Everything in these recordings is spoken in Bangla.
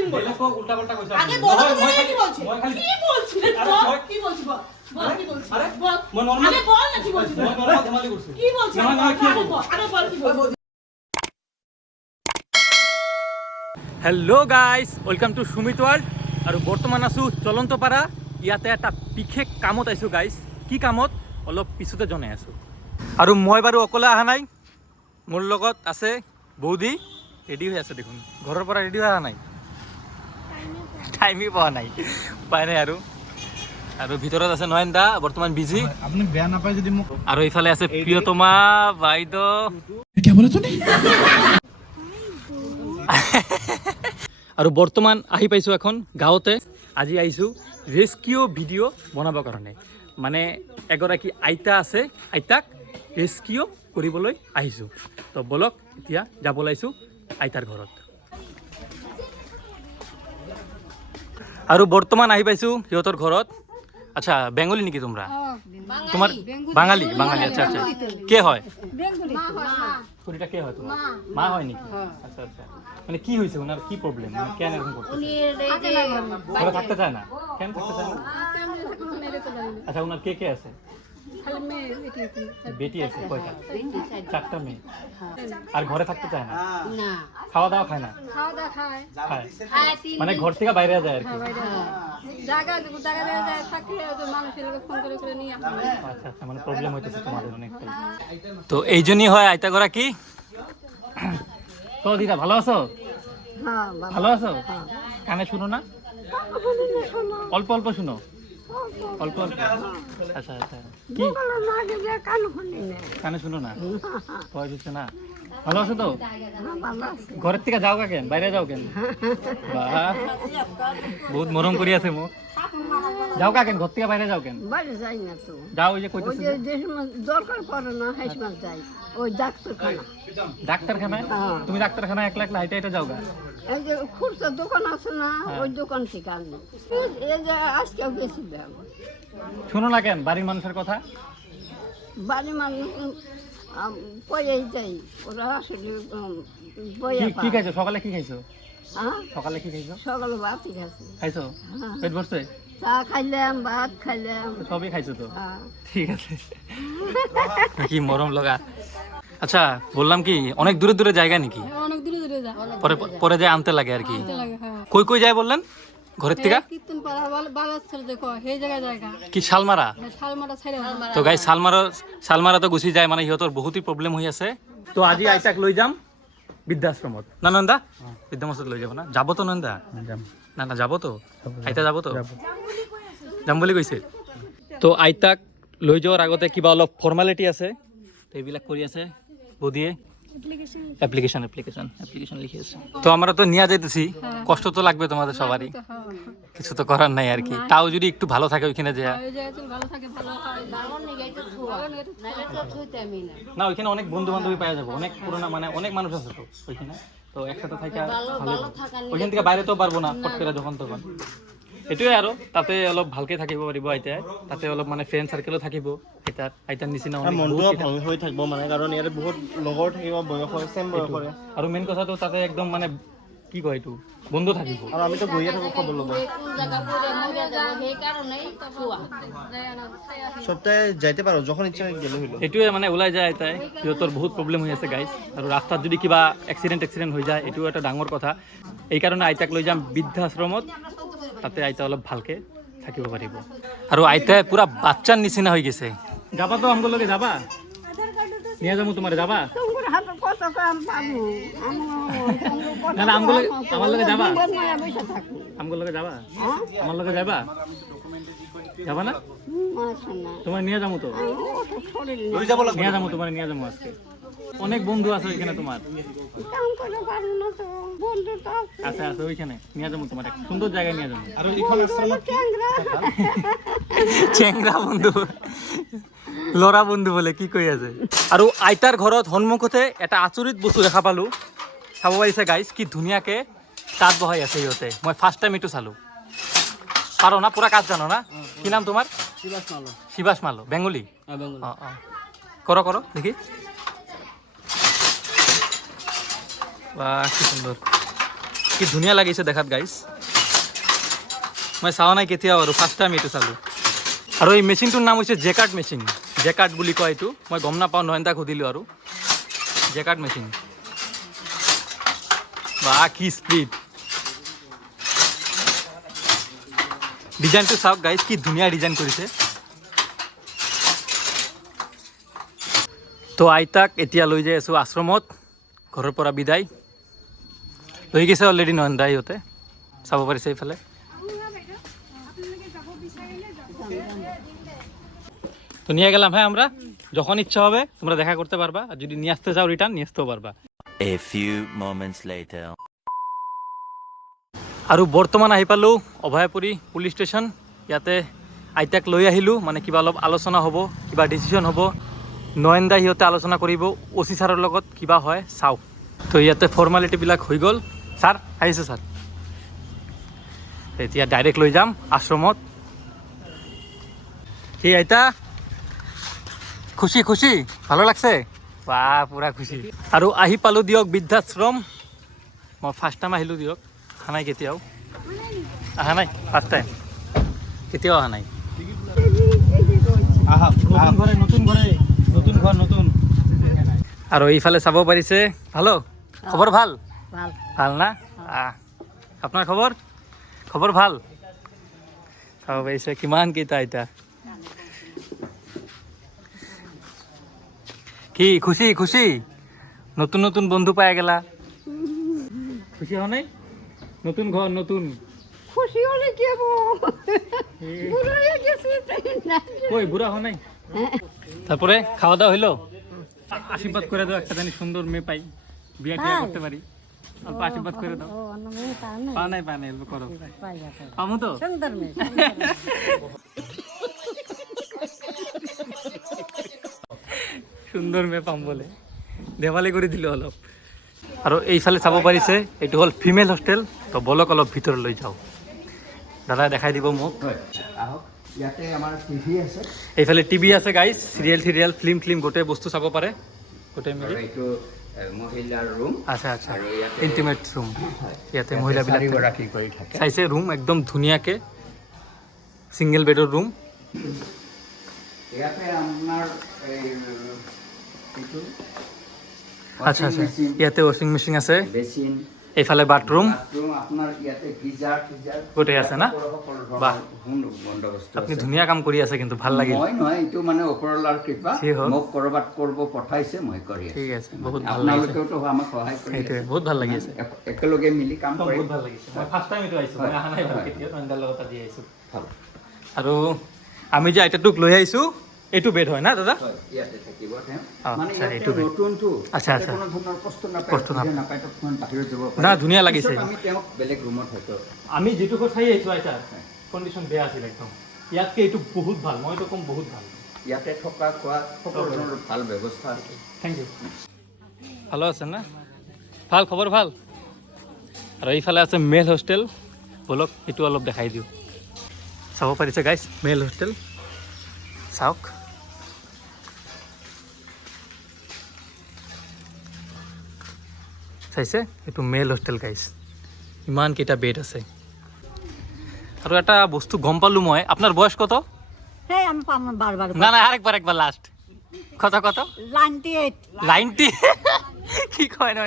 তুমি বলো দেখো উল্টা পাল্টা কইছ আগে বলো তুমি কি বলছিস কি বলছিস কি বলছিস বল কি বলছিস আরে বল মই নরমাল আগে বল না কি বলছিস মই নরমাল ধমালি করছি কি বলছিস না না কি বলবো আরে বল কি বলছিস hello' guys welcome to Sumit world আৰু বৰ্তমান আছোঁ চলন্তপাৰা ইয়াতে এটা বিশেষ কামত আহিছোঁ গাইজ কি কামত অলপ পিছতে জনাই আছোঁ আৰু মই বাৰু অকলে অহা নাই মোৰ লগত আছে বৌদি ৰেডি হৈ আছে দেখোন ঘৰৰ পৰা ৰেডি হৈ অহা নাই টাইমেই পোৱা নাই উপায় নাই আৰু ভিতৰত আছে নয়নদা বৰ্তমান বিজি আপুনি বেয়া নাপায় যদি মোক আৰু ইফালে আছে প্ৰিয়তমা বাইদেউ কি বলে তুমি আৰু বৰ্তমান আহি পাইছোঁ এখন গাঁৱতে আজি আহিছোঁ ৰেস্কিউ ভিডিঅ' বনাবৰ কাৰণে মানে এগৰাকী আইতা আছে আইতাক ৰেস্কিউ কৰিবলৈ আহিছোঁ তো বলক এতিয়া যাব ওলাইছোঁ আইতাৰ ঘৰত আৰু বৰ্তমান আহি পাইছোঁ সিহঁতৰ ঘৰত আচ্ছা বেংগলী নেকি তোমরা তোমার বাঙালি বাঙালি আচ্ছা আচ্ছা কে হয় এটা কে হয় তোমার মা হয় নাকি আচ্ছা আচ্ছা মানে কি হয়েছে ওনার কি প্রবলেম মানে কেন এরকম করতেছে ওরা থাকতে চায় না কেন থাকতে চায় না আচ্ছা ওনার কে আছে বেটি আছে কয়টা চারটা মেয়ে আর ঘরে থাকতে চায় না খাওয়া দাওয়া খায় না খায় মানে ঘর থেকে বাইরে যায় আর কি আচ্ছা আচ্ছা মানে প্রবলেম হইতেছে তোমাদের অনেকটা তো এই জন্যই হয় আইতা করা কি তো দিদা ভালো আছো ভালো আছো কানে শুনো না অল্প অল্প শুনো অল্প অল্প আচ্ছা আচ্ছা কি কানে শুনো না বয়স হচ্ছে না ভালো আছো তো ঘরের থেকে যাও কেন বাইরে যাও কেন বাহ বহুত মরম করি আছে মোক যাও কেন ঘর থেকে বাইরে যাও কেন বাইরে যাই না তো যাও ওই যে কইতেছি দরকার পড়ে না হাসপাতাল যাই ওই ডাক্তারখানা ডাক্তারখানায় তুমি ডাক্তারখানায় একলা একলা হাইটা হাইটা যাও গা এই যে খুচরা দোকান আছে না ওই দোকান থেকে আনি এই যে আজকেও গেছিলাম শোনো না কেন বাড়ির মানুষের কথা বাড়ির মানুষ পয়েই যাই ওরা আসলে বইয়া কি খাইছো সকালে কি খাইছো হ্যাঁ সকালে কি খাইছো সকালে ভাতই খাইছি খাইছো পেট ভরছে চা খাইলাম ভাত খাইলাম সবই খাইছো তো হ্যাঁ ঠিক আছে কি মরম লগা আচ্ছা বললাম কি অনেক দূরে দূরে জায়গা নাকি অনেক দূরে দূরে যা পরে পরে যায় আনতে লাগে আর কি হ্যাঁ কই কই যায় বললেন ঘরের থেকে কীর্তন পাড়া বালাচ্ছর দেখো সেই জায়গা কি শালমারা শালমারা ছাইরা তো গাই শালমারা তো গুচি যায় মানে সিহঁতৰ বহুতই প্ৰব্লেম হৈ আছে তো আজি আইতাক লৈ যাম বৃদ্ধাশ্ৰমত না নন্দা বৃদ্ধাশ্ৰমত লৈ যাব না যাব তো নন্দা না না যাব তো আইতা যাব তো যাম বুলি কৈছে তো আইতাক লৈ যোৱাৰ আগতে কিবা অলপ ফৰ্মালিটি আছে তো এইবিলাক কৰি আছে বৌদিয়ে অ্যাপ্লিকেশন লিখে আছে তো আমরা তো নিয়ে যাইতেছি কষ্ট তো লাগবে তোমাদের সবারই কিছু তো করার নাই আর কি তাও যদি একটু ভালো থাকে ওইখানে যে না ওইখানে অনেক বন্ধু বান্ধবী পাওয়া যাবো অনেক পুরোনো মানে অনেক মানুষ আছে তো ওইখানে তো একসাথে থাকা ভালো ওইখান থেকে বাইরে তো পারবো না ফট করে যখন তখন এটুৱে আৰু তাতে অলপ ভালকে থাকিব পাৰিব আইতাই তাতে অলপ মানে ফ্ৰেণ্ড চাৰ্কেলো থাকিব আইতাৰ নিচিনা মনটো ভাল হৈ থাকিব মানে কাৰণ ইয়াতে বহুত লগৰ থাকিব বয়সৰ চেম বয়সৰে আৰু মেইন কথাটো তাতে একদম মানে কি কয় এইটো বন্ধু থাকিব আৰু আমিতো গৈয়ে থাকোঁ খবৰ ল'ব সপ্তাহে যাইতে পাৰোঁ যখন ইচ্ছা গেলে হইলো এইটোৱে মানে ওলাই যায় আইতাই সিহঁতৰ বহুত প্ৰব্লেম হৈ আছে গাইজ আৰু ৰাস্তাত যদি কিবা এক্সিডেণ্ট হৈ যায় এইটো এটা ডাঙৰ কথা এইকাৰণে আইতাক লৈ যাম বৃদ্ধাশ্ৰমত তাতে আইতা অলপ ভালকে থাকিব পাৰিব আৰু আইতাই পুৰা বাচ্চাৰ নিচিনা হৈ গৈছে যাবা তো আমগো লগে যাবা নিয়ে যাবো তোমার যাবা তোমার হাতে কত কাম পাবো না না আমগো আমার লগে যাবা বসে থাকি আমগো লগে যাবা আমার লগে যাবা যাবা না তোমার নিয়ে যাবো তো নিয়ে যাবো তোমার নিয়ে যাবো আজকে অনেক বন্ধু আছে ওইখানে তোমার আচ্ছা আচ্ছা ওইখানে নিয়ে যাবো তোমার একটা সুন্দর জায়গায় নিয়ে যাবো আৰু ইখন আশ্ৰমত চেংৰা বন্ধু লৰা বন্ধু বলে কি কৈ আছে আৰু আইতাৰ ঘৰত সন্মুখতে এটা আচৰিত বস্তু দেখা পালো চাব পাৰিছে গাইজ কি ধুনীয়াকে তাঁত বহাই আছে সিহঁতে মই ফাৰ্ষ্ট টাইম এইটো চালো পাৰো না পুৰা কাজ জানো না কি নাম তোমাৰ শিবাস মালো বেংগলী অঁ অঁ কৰ দেখি বাহ কি সুন্দর কি ধুনীয়া লাগিছে দেখাত গাইজ মই চাৱা নাই কেতিয়াও আৰু ফাৰ্ষ্ট টাইম এইটো চালোঁ আৰু এই মেচিনটোৰ নাম হৈছে জেকাৰ্ট মেচিন জেকাৰ্ট বুলি কয় এইটো মই গম নাপাওঁ নয়নদাক সুধিলোঁ আৰু জেকাৰ্ট মেচিন বা কি স্পীড ডিজাইনটো চাওক গাইজ কি ধুনীয়া ডিজাইন কৰিছে তো আইতাক এতিয়া লৈ যাই আছোঁ আশ্ৰমত ঘৰৰ পৰা বিদায় লৈ গৈছে অলৰেডি নয়নদা সিহঁতে চাব পাৰিছে এইফালে তো নিয়ে গেলাম হ্যাঁ আমরা যখন ইচ্ছা হবে তোমরা দেখা করতে পারবা আর যদি নিয়ে আসতে চাও রিটার্ন নিয়ে আসতেও পারবা A few moments later. আৰু বৰ্তমান আহি পালোঁ অভয়াপুৰী পুলিচ ষ্টেচন ইয়াতে আইতাক লৈ আহিলোঁ মানে কিবা অলপ আলোচনা হ'ব কিবা ডিচিশ্যন হ'ব নয়নদা সিহঁতে আলোচনা কৰিব অচি ছাৰৰ লগত কিবা হয় চাওঁ তো ইয়াতে ফৰ্মালিটিবিলাক হৈ গ'ল ছাৰ আহিছে ছাৰ এতিয়া ডাইৰেক্ট লৈ যাম আশ্ৰমত কি আইতা খুশি খুশি ভালো লাগছে বা পুৰা খুশি আৰু আহি পালোঁ দিয়ক বৃদ্ধাশ্ৰম মই ফাৰ্ষ্ট টাইম আহিলোঁ দিয়ক অহা নাই কেতিয়াও অহা নাই ফাৰ্ষ্ট টাইম কেতিয়াও অহা নাই নতুন আৰু এইফালে চাব পাৰিছে ভালো খবৰ ভাল ভাল ভাল না আপোনাৰ খবৰ ভাল চাব পাৰিছে কিমান কেইটা আইতা কি খুশি খুশি নতুন নতুন বন্ধু পাই গেলা খুশি হওয়া নাই নতুন ঘর নতুন খুশি হলে কি হবো বুড়ো হয়ে গেছি কই বুড়া হওয়া নাই তারপরে খাওয়া দাওয়া হইলো আশীর্বাদ করে দাও একটা জানি সুন্দর মেয়ে পাই বিয়া টিয়া করতে পারি অল্প আশীর্বাদ করে দাও পা নাই অল্প করো পামু তো সুন্দর মেয়ে সুন্দর মেয়ে পাম বলে ধেমালি করে দিলে অলপ আৰু এইফালে চাব পাৰিছে এইটো হ'ল ফিমেল হোষ্টেল তো বলক অলপ ভিতৰত লৈ যাওঁ দাদা দেখাই দিব মোক ইয়াতে আমাৰ টিভি আছে এইফালে টিভি আছে গাইজ চিৰিয়েল ফিল্ম গোটেই বস্তু চাব পাৰে গোটেই মিলি এইটো মহিলাৰ ৰুম আচ্ছা আচ্ছা ইণ্টিমেট ৰুম ইয়াতে মহিলাবিলাক চাৰিগৰাকী কৰি থাকে চাইছে ৰুম একদম ধুনীয়াকৈ ছিংগল বেডৰ ৰুম ইয়াতে আপোনাৰ এই এইটো আচ্ছা আচ্ছা ইয়াতে ৱাশ্বিং মেচিন আছে বেচিন এইফালে বাথৰুম আপোনাৰ ইয়াতে গিজাৰ গোটেই আছে না বাহ বন্দবস্ত আপুনি ধুনীয়া কাম কৰি আছে কিন্তু ভাল লাগিল মই নহয় এইটো মানে ওপৰলাৰ কৃপা কি হ'ল? মোক ক'ৰবাত কৰিব পঠাইছে মই কৰি আছোঁ ঠিক আছে বহুত ভাল লাগিছে আপোনালোকেওতো আমাক সহায় কৰি সেইটোৱে বহুত ভাল লাগি আছে একেলগে মিলি কাম কৰিম বহুত ভাল লাগিছে মই ফাৰ্ষ্ট টাইম এইটো আহিছোঁ মই অহা নাই বাৰু কেতিয়াও নন্দাৰ লগত আজি আহিছোঁ ভাল আৰু আমি যে আইতাটোক লৈ আহিছোঁ এইটো বেড হয় না দাদা হয় ইয়াতে থাকিব তেওঁ অঁ, মানে আচ্ছা, ইয়াতে এইটো বেড। নতুনটো আচ্ছা, আচ্ছা। কোনো ধৰণৰ কষ্ট নাপায় কষ্ট নাপায়। নাপায় তো বাহিৰত যাব পাৰে না ধুনীয়া লাগিছে পিছত আমি তেওঁক বেলেগ ৰুমত হয়তো আমি যিটো ঘৰ চাই আহিছোঁ আইতা কণ্ডিশ্যন বেয়া আছিল একদম ইয়াতকৈ এইটো বহুত ভাল মইতো ক'ম বহুত ভাল ইয়াতে থকা খোৱা সকলো ধৰণৰ ভাল ব্যৱস্থা আছে থেংক ইউ ভালো আছে না ভাল খবৰ ভাল আৰু এইফালে আছে মেল হোষ্টেল বলক এইটো অলপ দেখাই দিওঁ চাব পাৰিছে গাইজ মেল হোষ্টেল চাওক চাইছে এইটো মেল হোষ্টেল গাইজ ইমানকেইটা বেড আছে আৰু এটা বস্তু গম পালোঁ মই আপোনাৰ বয়স কত সেই আমি পাম বারবার না না একবার লাষ্ট কত 98 90 কি কয় না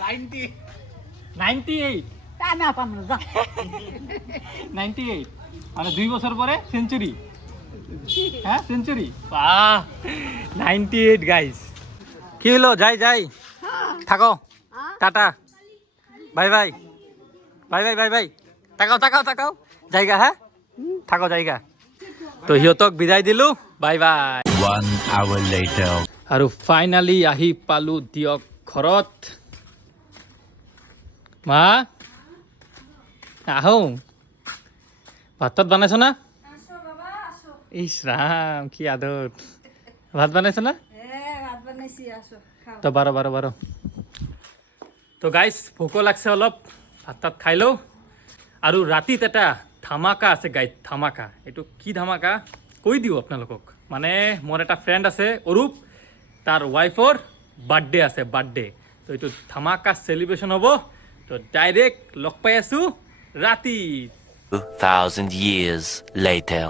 98 আমি পাম না যা 98 মানে 2 বছর পরে সেঞ্চুরি হ্যাঁ সেঞ্চুরি বাহ 98 গাইস কি হলো যাই থাকো টাটা বাই বাই তাকাও জায়গা হ্যাঁ থাকো জায়গা তো সিহঁতক বিদায় দিলোঁ বাই বাই 1 hour later. আৰু ফাইনালি আহি পালোঁ দিয়ক ঘৰত মা আহোঁ ভাত তাত বনাইছ না ইছ ৰাম কি আদত ভাত বনাইছ না তো বাৰ তো গাইজ ভোকো লাগছে অলপ ভাত তাত খাই লওঁ আৰু ৰাতিত এটা ধামাকা আছে গাইজ ধামাকা এইটো কি ধামাকা কৈ দিওঁ আপোনালোকক মানে মোৰ এটা ফ্ৰেণ্ড আছে অৰূপ তাৰ ৱাইফৰ বাৰ্থডে আছে তো এইটো ধামাকা চেলিব্ৰেশ্যন হ'ব তো ডাইৰেক্ট লগ পাই আছো ৰাতি 2,000 years later.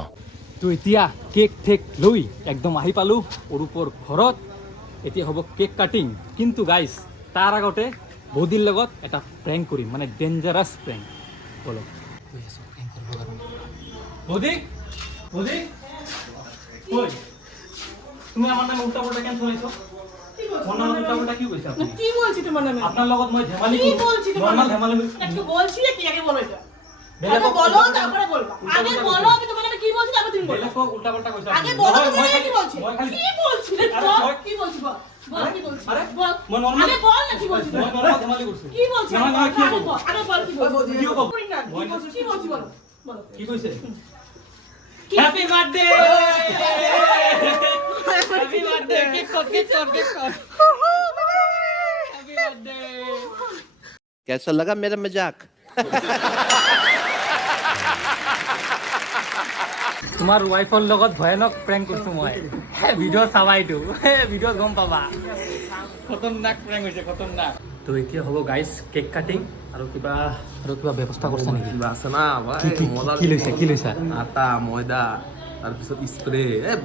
তো এতিয়া কেক ঠেক লৈ একদম আহি পালোঁ অৰূপৰ ঘৰত এতিয়া হ'ব কেক কাটিং কিন্তু গাইজ তাৰ আগতে বৌদিৰ লগত এটা প্ৰেংক কৰিম মানে ডেঞ্জাৰাছ প্ৰেংক বলক বৌদি বৌদি ঐ তুমি আমার নামে উল্টা পাল্টা কেন শুনাইছো কি বলছো? আমার নামে উল্টা পাল্টা কি কইছো আপনি কি বলছি তোমার নামে? আপনার লগত মই ধেমালি কি বলছি তোমার নরমাল নামে? ধেমালি একটু বলছি কি আগে বলো এটা? বেলেগ আগে কক- বলো তারপরে বলবা। আগে বলো আমি তোমার নামে কি বলছি তারপর তুমি বলো। বেলেগ উল্টা পাল্টা কইছো আগে বলো নহয়, তুমি মই কি খালি- বলছি? মই খালি কি বলছি রে আরে, বল? মই- কি বলছি বল? বল কি বলছি? আরে, বল। মই normal- আগে বল না কি বলছি? মই নরমাল ধেমালি করছি কি বলছি? নহয়, নহয়, কি আগে বলবো? বল, আগে বল কি বলছি? কি বলবো? করি না, কি বলছি? কি বলছি বলো? বলো। কি কইছে কি? Happy birthday happy birthday cake কর কেক কর কেক কর হ্যাপি বার্থডে कैसा लगा मेरा मजाक তোমাৰ ৱাইফৰ লগত ভয়ানক প্ৰেংক কৰিছো মই ভিডিঅ' চাবা এইটো ভিডিঅ'ত গম পাবা খতৰনাক প্ৰেংক হৈছে খতৰনাক তো এতিয়া হ'ব গাইজ কেক কাটিং আৰু কিবা ব্যৱস্থা কৰিছা নেকি কিবা আছে না ভাই মজা কি লৈছা আটা ময়দা তাৰপিছত স্প্ৰে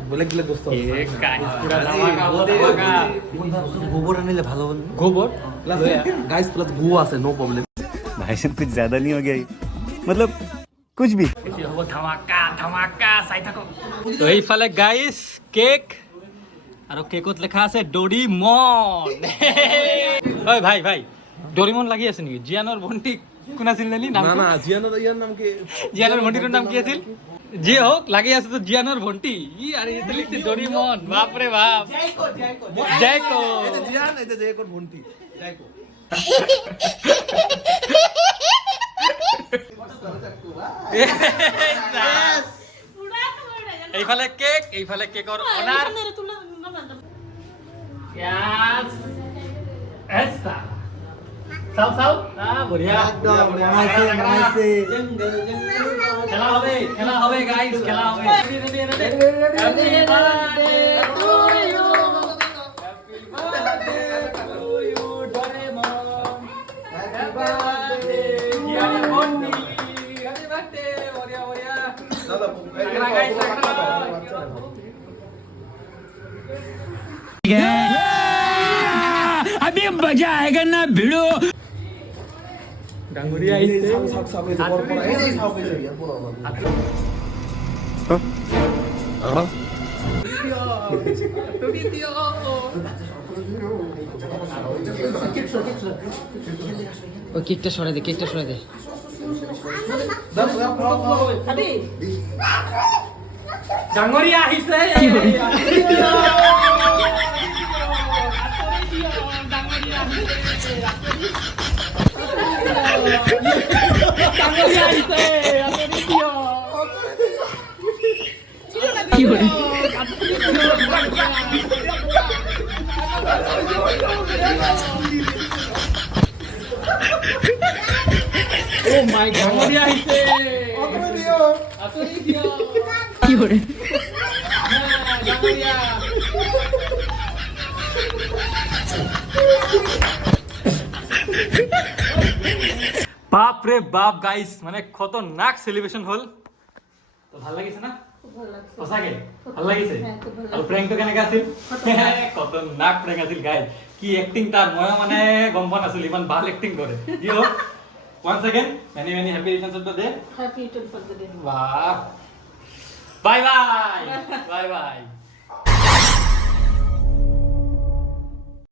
বেলেগ বেলেগ বস্তু আছে। কেক গাইজ পুৰা ধামাকা ধামাকা গোবৰ আনিলে ভাল হ'ব গোবৰ গাইজ প্লাছ গু আছে নো প্ৰব্লেম भाई साहब कुछ ज्यादा नहीं हो गया ये? मतलब कुछ भी এতিয়া হ'ব ধামাকা ধামাকা চাই থাকক তো এইফালে গাইজ কেক আৰু কেকত লেখা আছে ডৰিমন ঐ ভাই ভাই ডৰিমন লাগি আছে নেকি জিয়ানৰ ভণ্টি কোন আছিল নেলি নাম না না জিয়ানৰ ইয়াৰ নাম কি জিয়ানৰ ভণ্টিৰ নাম কি আছিল যি হোক লাগি আছে তো জিয়ানৰ ভণ্টি ই আরে এতে লিখছে ডৰিমন বাপ রে বাপ জয়কো জিয়ান এই যে জেকৰ ভণ্টি যাইকো পুরা তোমার এটা জানো? এইফালে কেক এইফালে কেকৰ অনার এখানে রে, তুমি না, না, না। Yes. Esa. Sao sao? বঢ়িয়া খেলা হবে গাইস খেলা হবে ready happy birthday to you happy birthday to you Doraemon happy birthday জিয়ানের বন্ডি হ্যাপি বার্থডে বঢ়িয়া বঢ়িয়া আগলা গাইস अभी मजा आएगा ना भिड़ो ডাঙৰীয়া আহিছে ওই কেকটা সরাই দে খাবি? ডাঙৰীয়া আহিছে ও মাই গড ডাঙৰীয়া আহিছে আতৰি দিয় কি করে ডাঙৰীয়া বাপ রে বাপ গাইস মানে খতরনাক সেলিব্রেশন হল তো ভাল লাগিছে না সঁচাকে ভাল লাগিছে আৰু প্ৰেংকটো কেনেকৈ আছিল খতৰনাক প্ৰেংক আছিল গাইস কি এক্টিং তাৰ মই মানে গম পোৱা নাছিল ইমান ভাল এক্টিং কৰে কি হওক once again many many happy returns of the day happy return for the day. বাহ বাই বাই বাই বাই